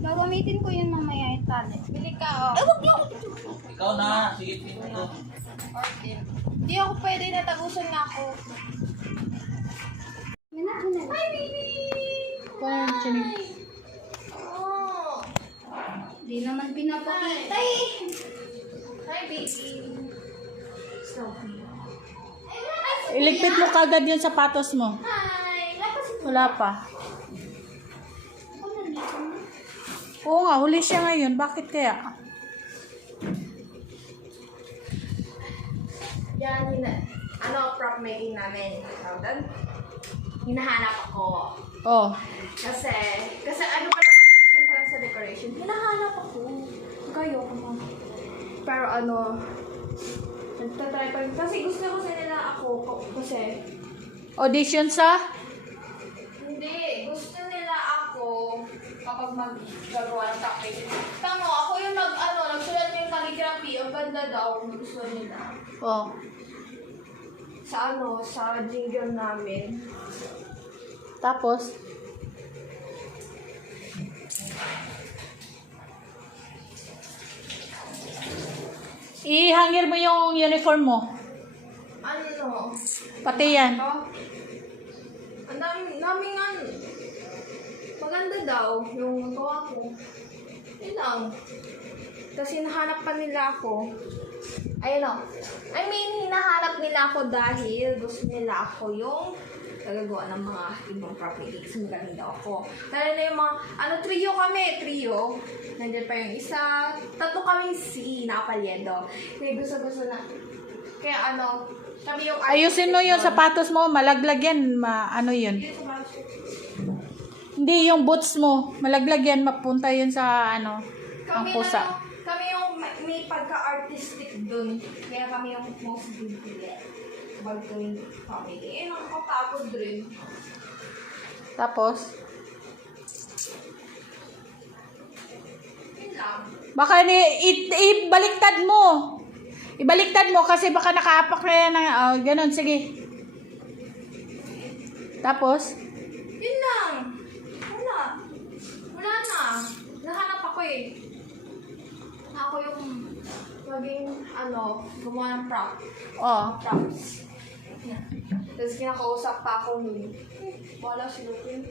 Gagamitin ko yun mamaya yung talent. Bili ka, oh. Ay, wag niyo. Ikaw na. Sige, ito. Okay. Hindi ako pwede, natagusan na ako. Hi, baby! Oh. Di naman pinapakita eh. Hi, baby. Sophie. Iligpit mo kagad yung sapatos mo. Hi! Wala pa. Oo nga, huli siya ngayon. Bakit kaya? Yan, prop making namin. Hinahanap ako. Oh. Kasi ano pa lang addition pa lang sa decoration. Hinahanap ako. Kayo ko mo. Pero nagtatry pa rin. Kasi gusto ko sa nila ako. Kasi, Audition sa? hindi. Gusto nila ako kapag maggagawa ng topic. Tama, ako yung nagsulat ng calligraphy. Ang ganda daw. Gusto nila. Oh. Sa jingle namin. Tapos? Ihangir mo yung uniform mo. Pati yan. Ang daming maganda daw yung gawa ko. Yun lang. Kasi hinahanap pa nila ako. Ayun o. Hinahanap nila ako dahil gusto nila ako yung gagawa ng mga ibang property. Kasi magaling daw ako. Dahil na yung mga, trio kami. Nandiyan pa yung isa. 3 kami Napalyedo. Kaya gusto na. Kaya kami yung... Ayusin mo yung sapatos mo. Malaglag yan. Yun. Hindi, yung boots mo. Malaglag yan. Mapunta yun sa ang pusa. Kami yung may pagka-artistic dun. Kaya kami yung most bibili. Bagay family. Nakakapagod rin. Tapos? Yun lang. Baka ibaliktad mo. Ibaliktad mo kasi baka nakaapak na yan. Ganon, sige. Tapos? Yun lang. Wala na. Nahanap ako eh. Ako yung maging gumawa ng props. Tapos kinakausap pa ako nun. Wala sila yun.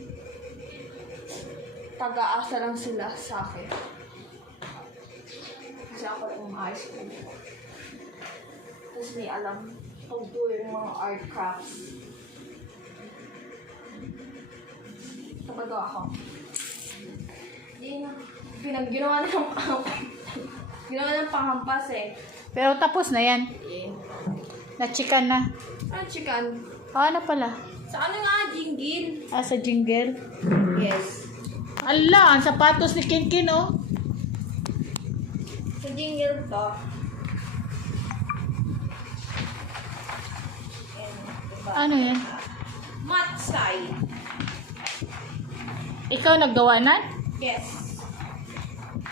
Taga-asa lang sila sa akin. Kasi ako yung high school. Tapos may alam tungkol yung mga art crafts. Kapag ako. Ginawa ng panghampas eh. Pero tapos na yan. Yeah. Na-chicken na. Chicken? Ano pala? Sa jingle? Sa jingle? Yes. Ala, ang sapatos ni Kinkin, oh. Sa jingle to. Ano yan? Mat side. Ikaw naggawa na? Yes.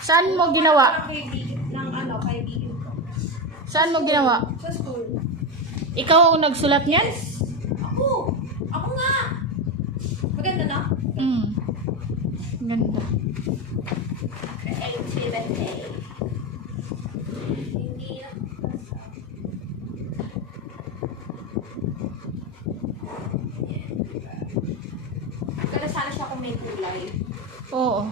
Saan mo ginawa? Kaibigan ko. Saan mo ginawa? Sa school. Ikaw ang nagsulat niyan? Ako! Ako nga! Maganda na? Ganda. Activity. Hindi na. Maganda sana siya kung may kulay. Oo.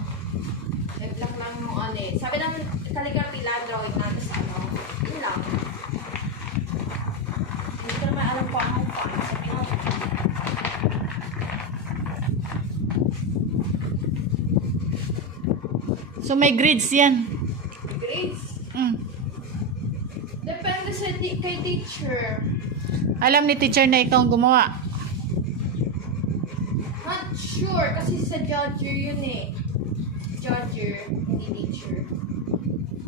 Nag-block lang yung Sabi naman, calligraphy lang drawing natin sa yun lang. Hindi ko naman alam kung anong font. Sabi nga. So may grades yan. Grades? Depende kay teacher. Alam ni teacher na ikaw ang gumawa. Not sure, kasi sa judger yun eh. Judger, hindi teacher.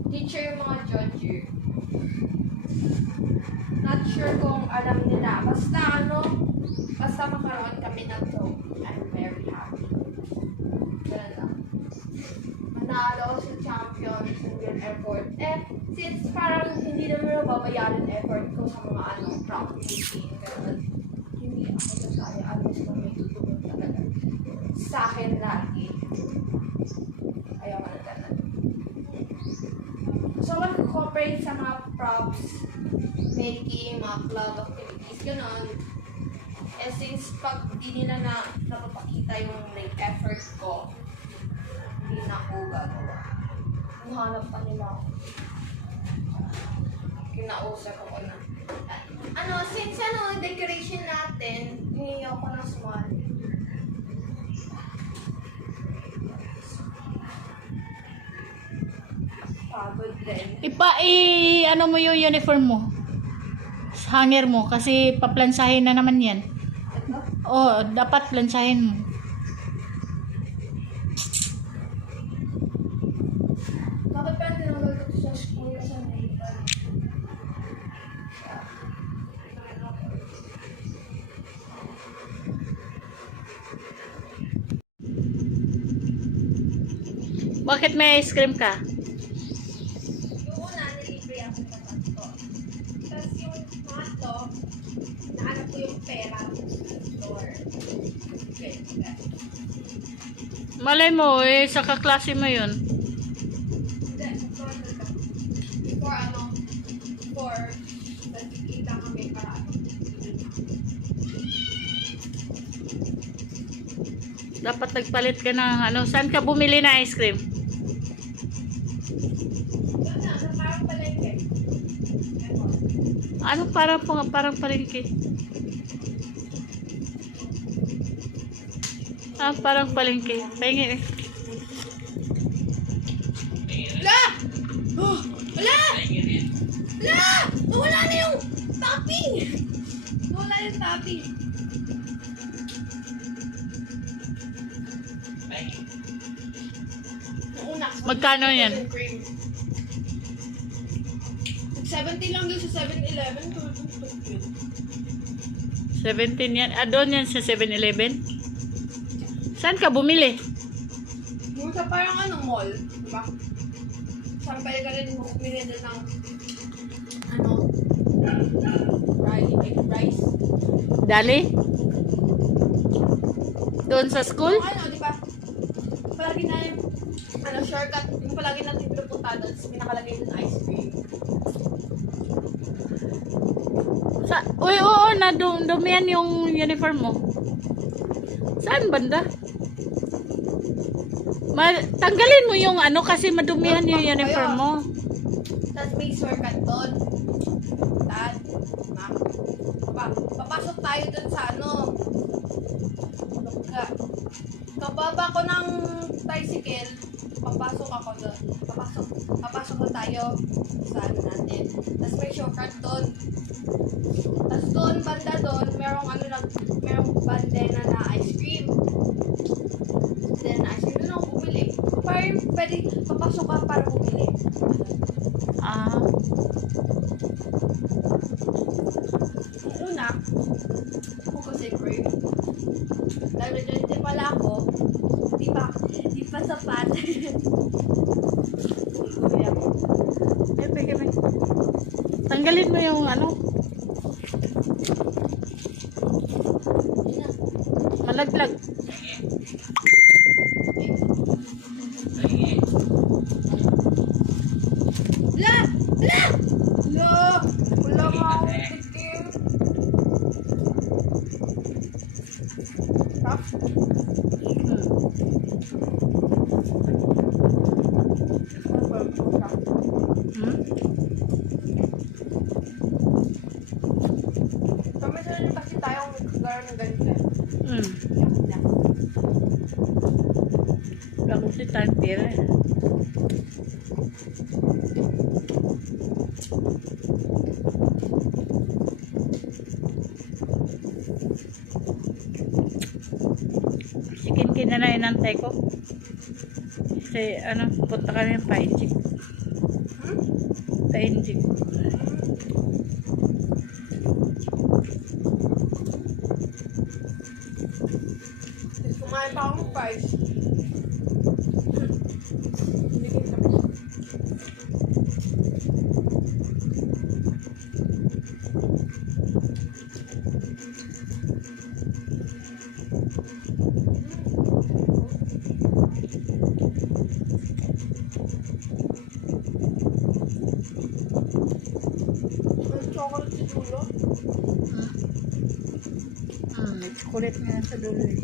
Teacher yung mga judger. Not sure kung alam nila. Basta makaroon kami ng to. I'm very happy. Ganun lang. Manalo sa champions and effort. Since parang hindi naman nababayaran effort ko sa mga prop making, ganun. Hindi ako nasaya. Alis ko may tutulong talaga. Sa akin lagi. Ayaw ka pray sa mga props, making, mga club activities, gano'n. Eh, since pag di nila na napapakita yung like, effort ko, hindi na ako gagawa. Hanap pa nila ako. Kinausap ako na. Since decoration natin, hingi ako ng small. Pagod din. Ano mo yung uniform mo? Hanger mo kasi paplansahin na naman yan. Ito? Oh, dapat plansahin mo. Bakit pa tinanggal ko sa school kasi naipan? Bakit may ice cream ka? Yung una, nilibre ako sa pasto. Tapos yung mga to, nahanap ko yung pera sa store. Okay. Malay mo, sa kaklase mo yun. Hindi, before tapos kita kami para Dapat nagpalit ka ng saan ka bumili na ice cream? Doon na, sa parang palengke. Parang palengke? Parang palengke. Pahingi eh. Wala! Oh, wala! Wala! Wala na yung topping! Wala yung topping. Yung una, Magkano yan? cream. 70 lang din sa 7-Eleven. 17 yan. Doon yan sa 7-Eleven? Saan ka bumili? Yung sa parang mall, diba? Saan pwede ka rin bumili din ng rice. Dali? Doon sa school? Yung diba? Palagi na yung shortcut, yung palagi natin pinupunta doon, tapos pinakalagay yung ice cream. Uy, oo, dumihan yung uniform mo. Saan banda? Tanggalin mo yung kasi madumihan yung uniform mo. Tapos may shortcut doon. Dad, papasok tayo doon sa kababa ko ng tricycle, papasok ako doon. Papasok na tayo sa natin. Tapos may shortcut doon. Tapos doon, banda doon, merong bandena na ice cream. Then ice cream doon ako bumili. Parang pwede, papasok ka para bumili. Una, ako si cream. Dahil medyo pala ako, di pa sapat. Kaya, Tanggalin mo yung malaglag. Wala! Wala! Wala! Wala nga akong tikim. Stop. Kami sa rin kasi tayong nagkagaroon ng ganito. Ako si Tantira. Sikin na na inantay ko. Kasi punta kami ng pa-injik. Pa-injik. Kumain pa akong fries. May chocolate si Dulo. May chocolate nga sa dulo eh.